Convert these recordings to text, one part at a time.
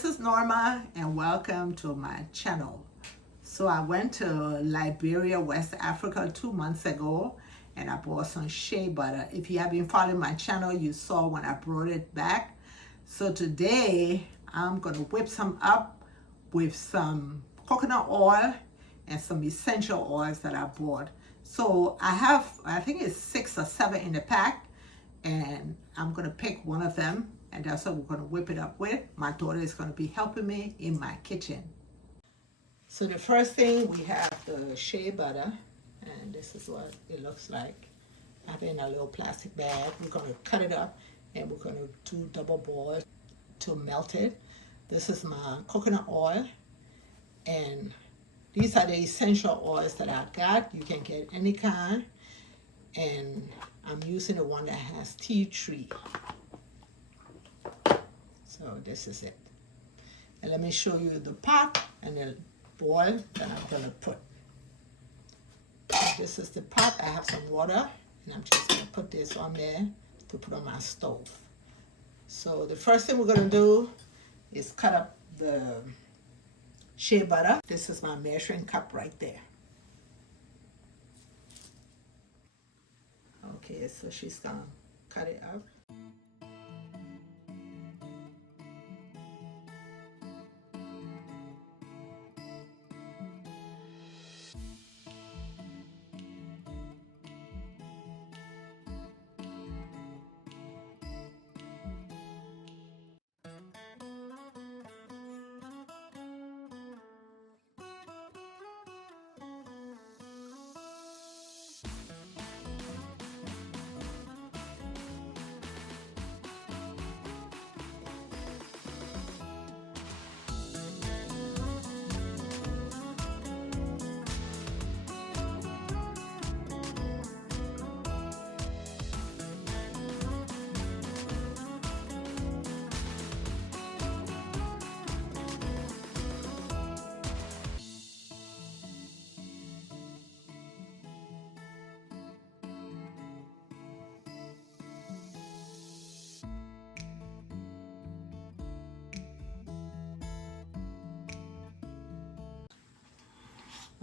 this is Norma and welcome to my channel. So I went to Liberia, West Africa 2 months ago and I bought some shea butter. If you have been following my channel, you saw when I brought it back. So today I'm gonna whip some up with some coconut oil and some essential oils that I bought. So I have, I think it's 6 or 7 in the pack, and I'm gonna pick one of them, and that's what we're gonna whip it up with. My daughter is gonna be helping me in my kitchen. So the first thing, we have the shea butter, and this is what it looks like. I have it in a little plastic bag. We're gonna cut it up and we're gonna do double boil to melt it. This is my coconut oil, and these are the essential oils that I got. You can get any kind, and I'm using the one that has tea tree. So this is it. And let me show you the pot and the boil that I'm gonna put. This is the pot. I have some water, and I'm just gonna put this on there to put on my stove. So the first thing we're gonna do is cut up the shea butter. This is my measuring cup right there. Okay, so she's gonna cut it up.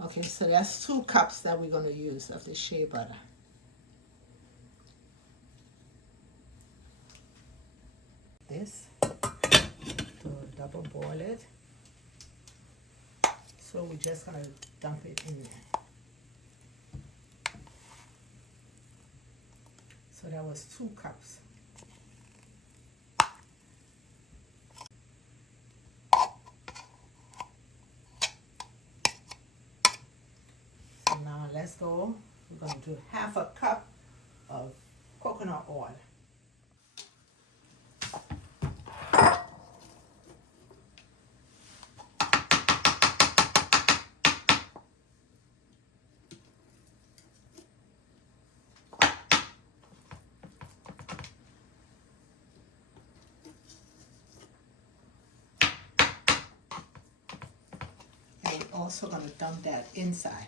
Okay, so that's 2 cups that we're going to use of the shea butter. This to double boil it. So we're just going to dump it in there. So that was 2 cups. Now let's go. We're going to do 1/2 cup of coconut oil. And we're also going to dump that inside.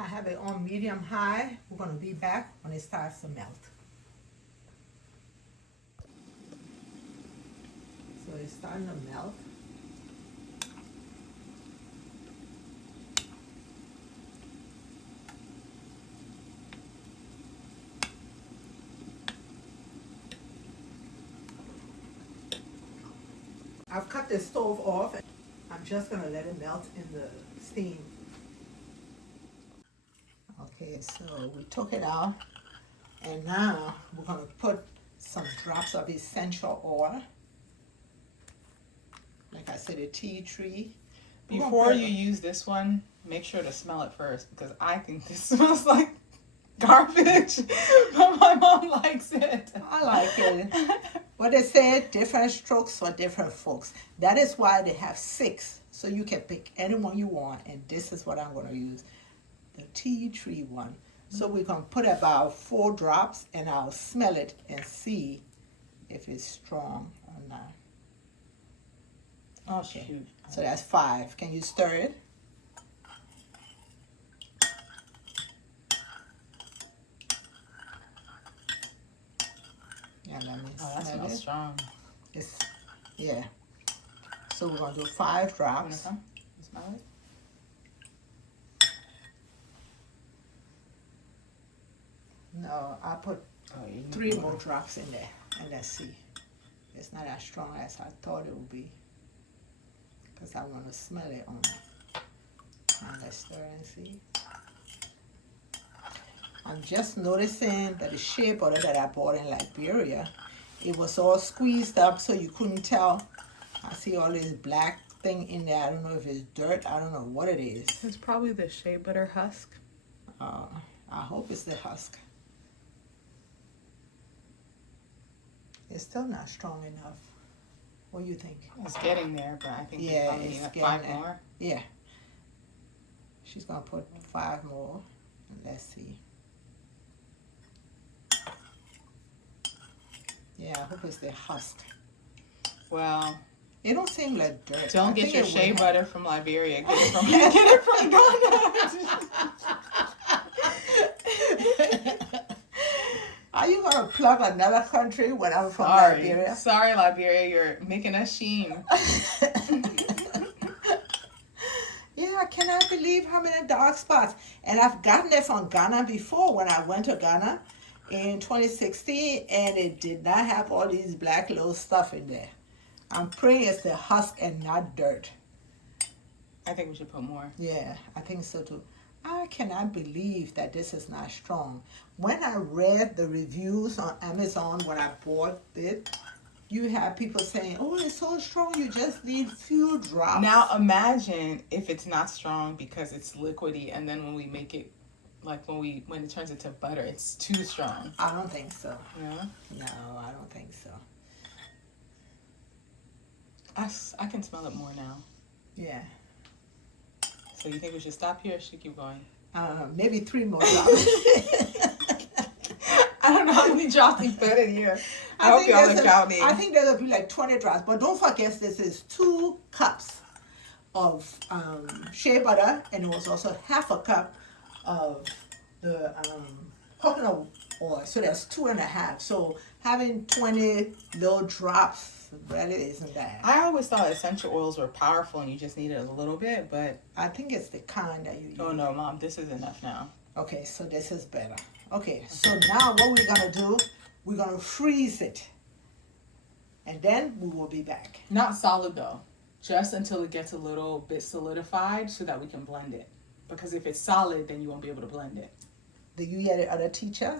I have it on medium high. We're going to be back when it starts to melt. So it's starting to melt. I've cut the stove off. I'm just going to let it melt in the steam. Okay, so we took it out, and now we're going to put some drops of essential oil. Like I said, a tea tree. Before you use this one, make sure to smell it first, because I think this smells like garbage, but my mom likes it. I like it. What they say, different strokes for different folks. That is why they have 6, So you can pick any one you want, and this is what I'm going to use, the tea tree one. So we're going to put about 4 drops, and I'll smell it and see if it's strong or not. Oh, Okay, shoot. so that's 5. Can you stir it? Yeah, let me Oh, that smell smells it. strong. It's, yeah. So we're going to do 5 drops. You smell it? No, I put 3 more drops in there, and let's see. It's not as strong as I thought it would be, because I want to smell it on. Now let's stir and see. I'm just noticing that the shea butter that I bought in Liberia, it was all squeezed up so you couldn't tell. I see all this black thing in there. I don't know if it's dirt. I don't know what it is. It's probably the shea butter husk. I hope it's the husk. It's still not strong enough. What do you think? It's getting there, but I think Yeah, we probably it's need getting 5 there. more. Yeah. She's going to put 5 more. Let's see. Yeah, I hope it's the husk. Well, it don't seem like dirt. Don't I get think your it shea would butter from Liberia. Get it from Ghana. Are you going to plug another country when I'm from Liberia? Sorry, Liberia. You're making us shame. Yeah, I cannot believe how many dark spots. And I've gotten it from Ghana before when I went to Ghana in 2016, and it did not have all these black little stuff in there. I'm praying it's the husk and not dirt. I think we should put more. Yeah, I think so too. I cannot believe that this is not strong. When I read the reviews on Amazon when I bought it, you have people saying, oh, it's so strong, you just need few drops. Now imagine if it's not strong because it's liquidy, and then when we make it, like when it turns into butter, it's too strong. I don't think so. No? No, I don't think so. I can smell it more now. Yeah. So you think we should stop here or should keep going? Maybe 3 more drops. I don't know how many drops we put in here. I hope y'all are counting. I think there'll be like 20 drops. But don't forget, this is 2 cups of shea butter, and it was also half a cup of the coconut oil. So that's 2.5. So having 20 little drops really isn't bad. I always thought essential oils were powerful and you just needed a little bit, but I think it's the kind that you use. oh no, Mom, this is enough now. Okay, so this is better. Okay, so now what we're gonna do, we're gonna freeze it, and then we will be back. Not solid though, just until it gets a little bit solidified so that we can blend it. Because if it's solid, then you won't be able to blend it. Did you hear the other teacher?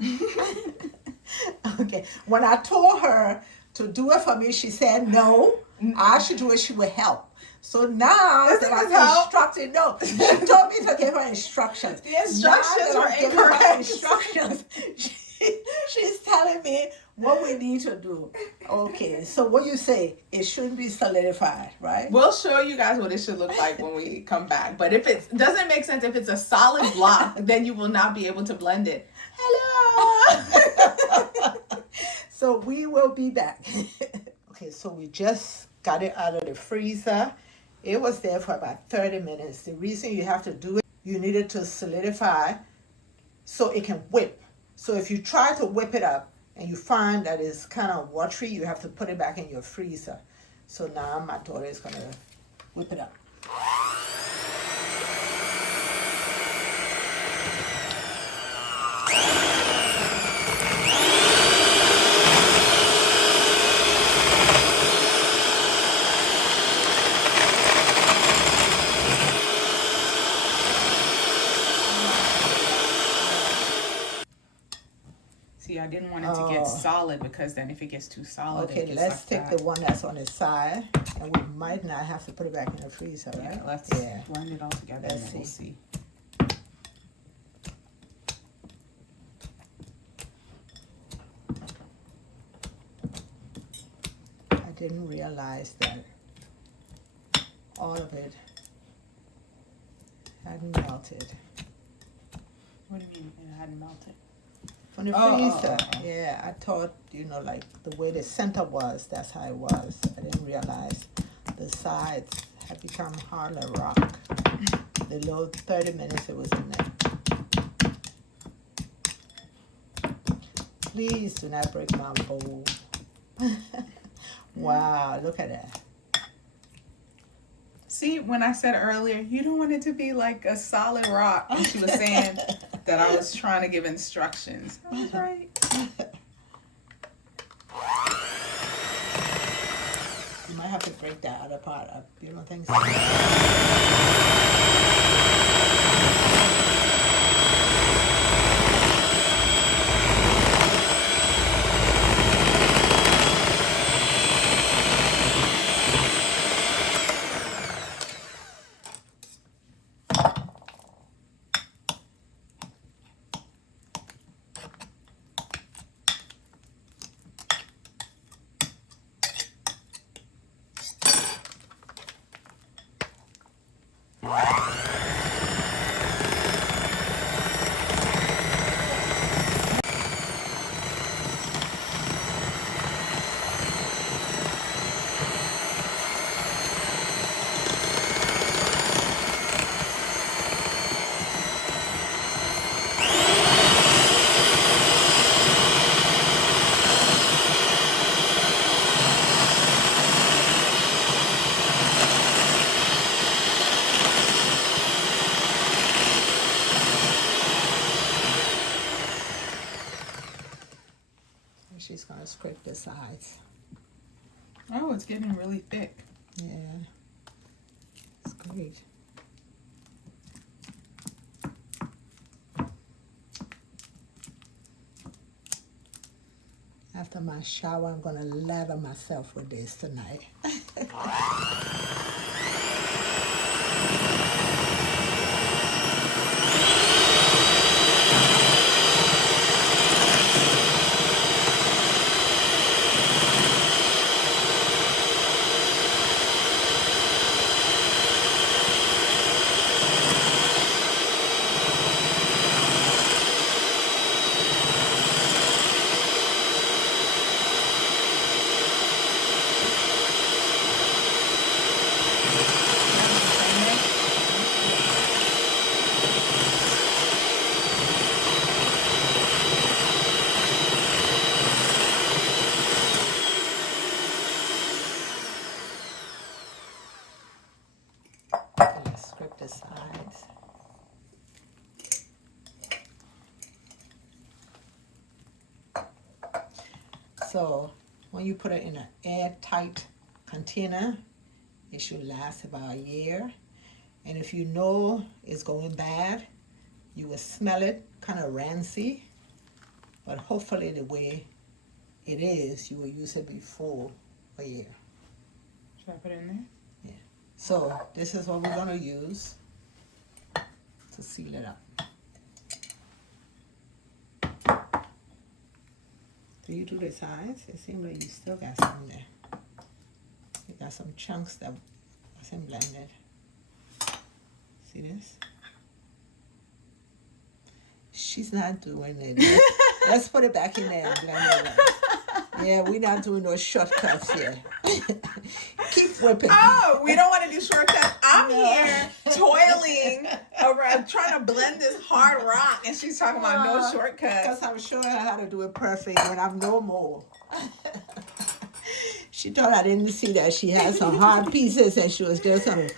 Okay, when I told her to do it for me, she said no, I should do it, she would help. So now that I'm instructed, no, she told me to give her instructions. The instructions were incorrect. Instructions, she's telling me what we need to do. Okay, so what you say, it shouldn't be solidified, right? We'll show you guys what it should look like when we come back. But if it doesn't make sense, if it's a solid block, then you will not be able to blend it. Hello! So we will be back. Okay, so we just got it out of the freezer. It was there for about 30 minutes. The reason you have to do it, you need it to solidify so it can whip. So if you try to whip it up and you find that it's kind of watery, you have to put it back in your freezer. So now my daughter is going to whip it up. See, I didn't want it to get solid because then if it gets too solid, okay, it gets let's like take that. the one that's on the side, and we might not have to put it back in the freezer, right? Yeah, let's blend it all together and then we'll see. I didn't realize that all of it hadn't melted. What do you mean it hadn't melted? From the freezer. Yeah, I thought, you know, like the way the center was, that's how it was. I didn't realize the sides had become hard like rock. The little 30 minutes it was in there. Please do not break my bowl. Wow, look at that. See, when I said earlier, you don't want it to be like a solid rock, and she was saying that I was trying to give instructions. I was right. You might have to break that other part up. You don't think so? She's gonna scrape the sides. Oh, it's getting really thick. Yeah, it's great. After my shower, I'm gonna lather myself with this tonight. Let's scrape the sides. So when you put it in an airtight container, it should last about a year. And if you know it's going bad, you will smell it kind of rancid. But hopefully the way it is, you will use it before a year. Should I put it in there? So this is what we're gonna use to seal it up. Do you do the sides? It seems like you still got some there. You got some chunks that wasn't blended. See this? She's not doing it. Let's put it back in there and blend it up. Yeah, we're not doing no shortcuts here. Keep whipping. Oh, we don't want to do shortcuts. I'm here toiling over trying to blend this hard rock, and she's talking about no shortcuts. Because I'm showing her how to do it perfect when I'm no more. She thought I didn't see that she had some hard pieces and she was just going to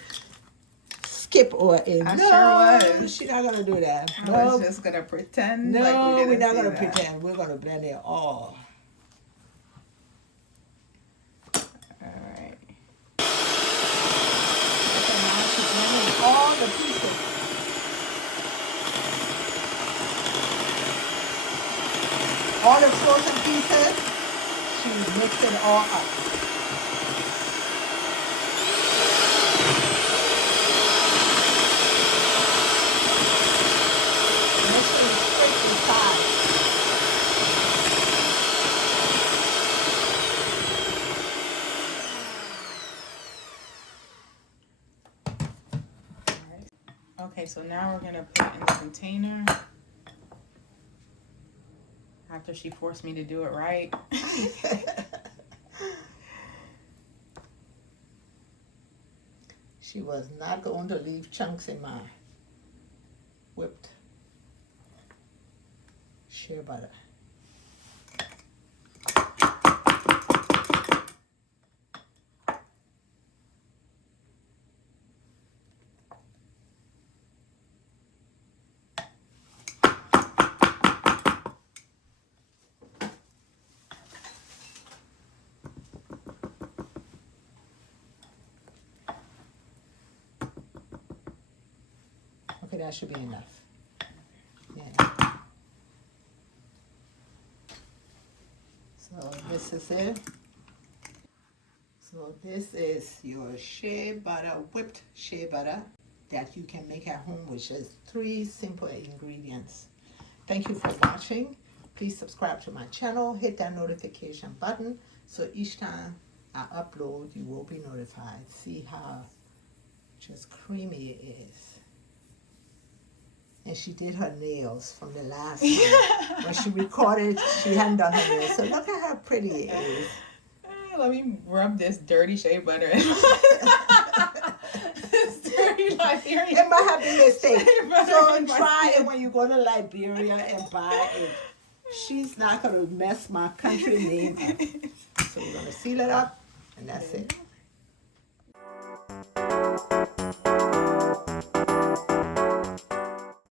skip over it. I No, sure was. she's not going to do that. I was just going to pretend No, like we didn't we're not see going to that. pretend. We're going to blend it all. Alright. Okay, now she's blending all the pieces. All the frozen pieces, she mixed it all up. Make sure you scrape the sides. Okay, so now we're gonna put it in the container. After she forced me to do it right. She was not going to leave chunks in my whipped shea butter. Okay, that should be enough. Yeah. So this is it. So this is your shea butter, whipped shea butter that you can make at home, which is 3 simple ingredients. Thank you for watching. Please subscribe to my channel, hit that notification button, so each time I upload, you will be notified. See how just creamy it is. And she did her nails from the last time. When she recorded, she hadn't done her nails. So look at how pretty it is. Let me rub this dirty shea butter in. This dirty Liberian. It might have been a mistake. So try it when you go to Liberia and buy it. She's not going to mess my country name up. So we're going to seal it up, and that's it.